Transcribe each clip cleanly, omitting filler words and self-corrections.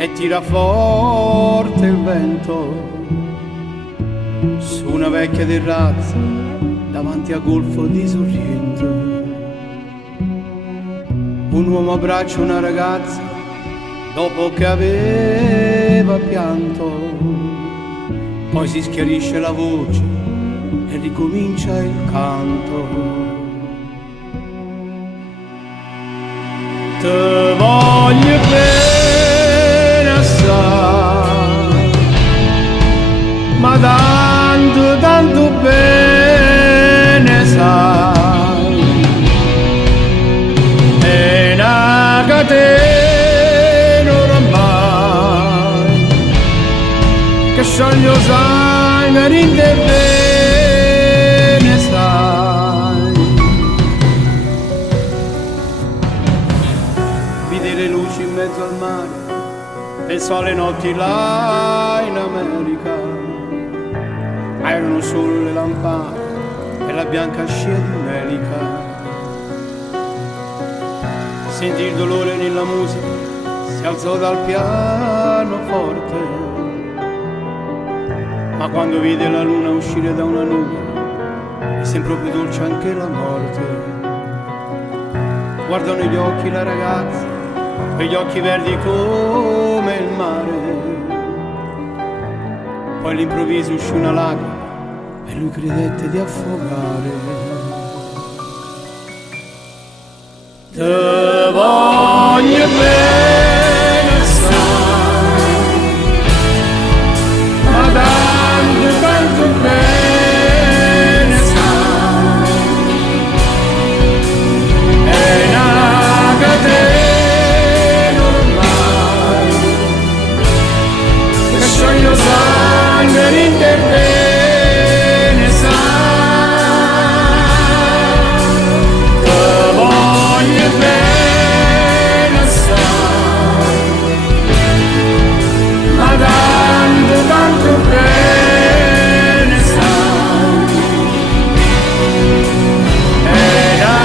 e tira forte il vento su una vecchia terrazza davanti a Golfo di Sorrento. Un uomo abbraccia una ragazza dopo che aveva pianto, poi si schiarisce la voce e ricomincia il canto. Te voglio bene assai, ma tanto, tanto bene sai, è una catena ormai che scioglie sangue in te bene sai. Vidi le luci in mezzo al mare, pensò alle notti là in America, ma erano solo le lampade e la bianca scia di un'elica. Sentì il dolore nella musica, si alzò dal pianoforte, ma quando vide la luna uscire da una nuvola, gli sembrò più dolce anche la morte. Guardò negli occhi la ragazza, quegli occhi verdi come il mare, poi all'improvviso uscì una lacrima e lui credette di affogare. Te voglio bene assai, ma tanto, tanto bene sai, è una catena ormai che scioglie sangue in te bene sai. Te voglio bene assai, ma tanto, tanto bene sai, è una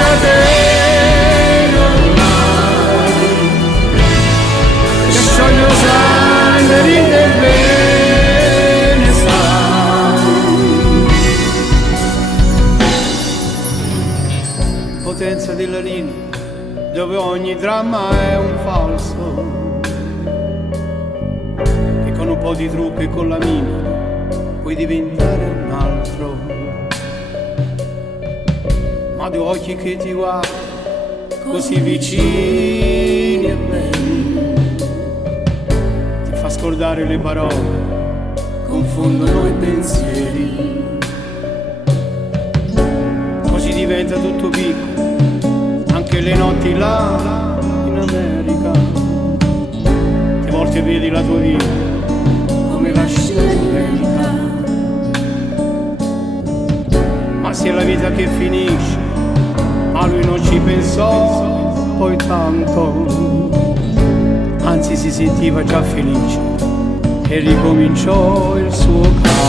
catena ormai che scioglie sangue in te bene sai. Potenza della linea dove ogni dramma è un falso, che con un po' di trucco e con la mimica puoi diventare un altro. Ma due occhi che ti guardano così vicini e belli ti fa scordare le parole, confondono i pensieri. Così diventa tutto piccolo anche le notti là in America, che volte vedi la tua vita come la scia di un'elica. Ma sia la vita che finisce, ma lui non ci pensò poi tanto, anzi si sentiva già felice e ricominciò il suo canto.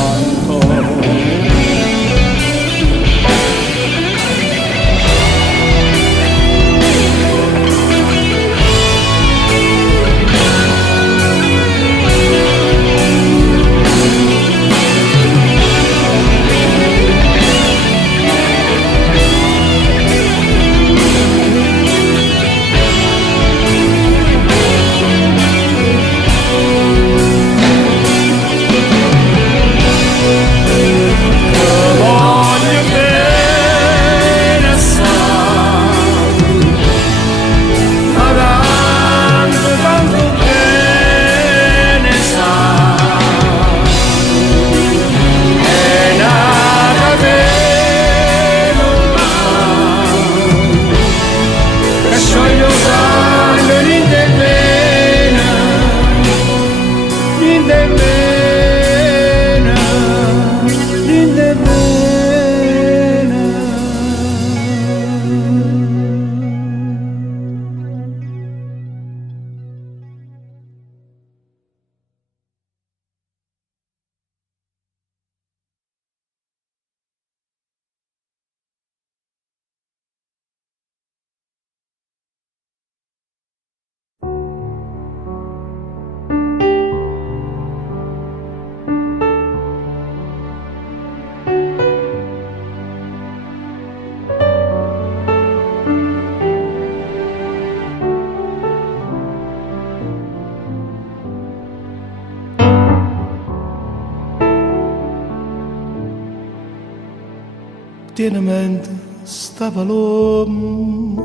tiene in mente sta paloma,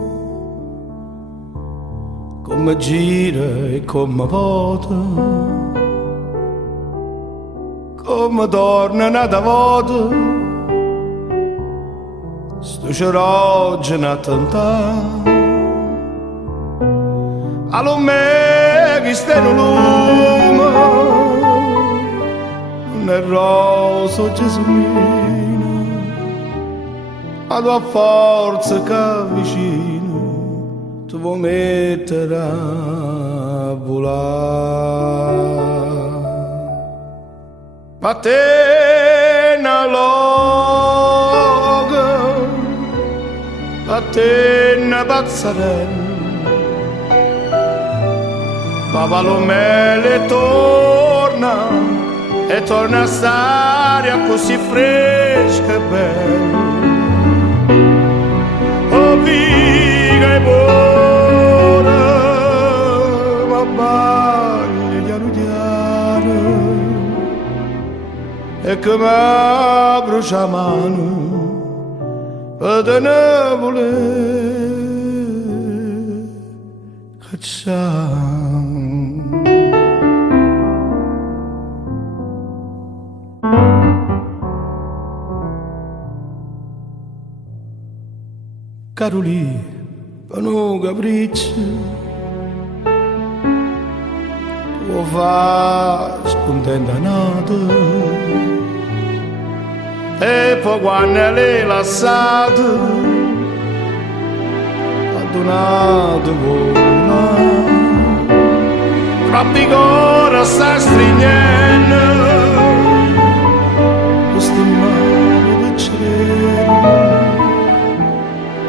come gira e come vota, come torna nata volta, sto cerogeno a tentare. Allo me che stai in lume, non è roso Gesù mio, la tua forza che vicino tu vuoi mettere a volare. Ma te na loga, ma te na pazzarella, Papa Lomele torna a stare così fresca e bella. Oh viga e buona, ma baglia piano piano, e che mi brucia la mano, per te ne voler cacciare. Carolì, per un capriccio, tu fai scontenta nata, e poi quando è lasciata, ha donato vola, troppi cuori sta stringendo, questo mare piccino,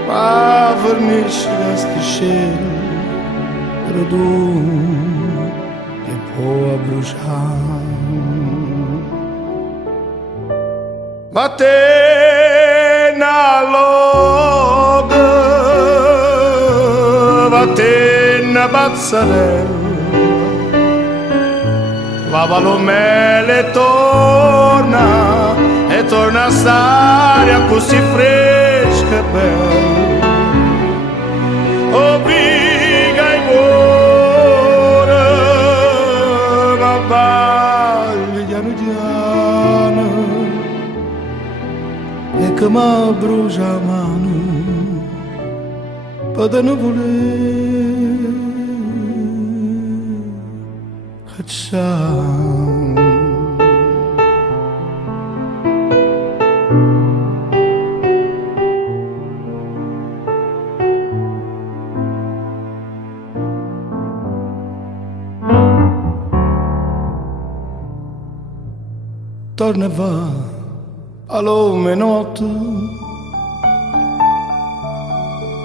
ma fornisce questi cieli, però tu ti puoi bruciare. Ma te na loga, ma te na pazzarella, la Palomele torna a stare così fresca e bella. Oh viga e buona, ma baglia piano piano, e che mi brucia la mano, per te ne voler cacciare. Torna e va all'ume notte,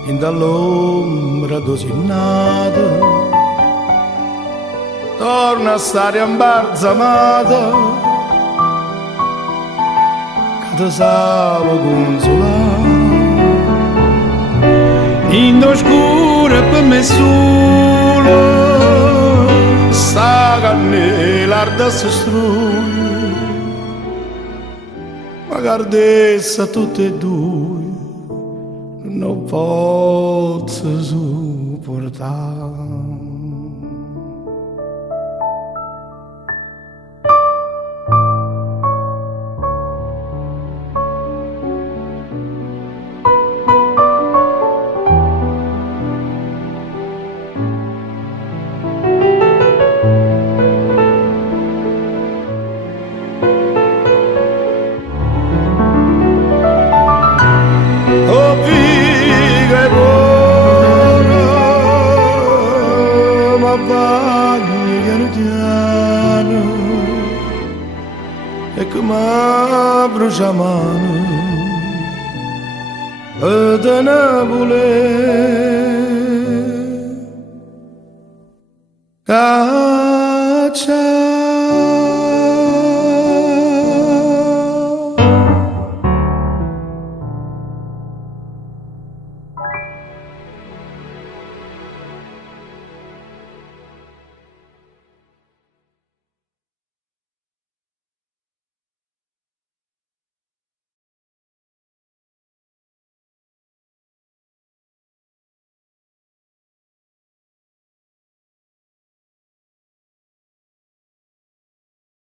in dall'ombra dosinnata, torna a stare imbalsamata, che ti salvo consolare, in oscura per me solo, sta cannella arda si strugge, magari adesso tutte e due non posso sopportare. E che mi brucia la mano, e te ne voler cacciare.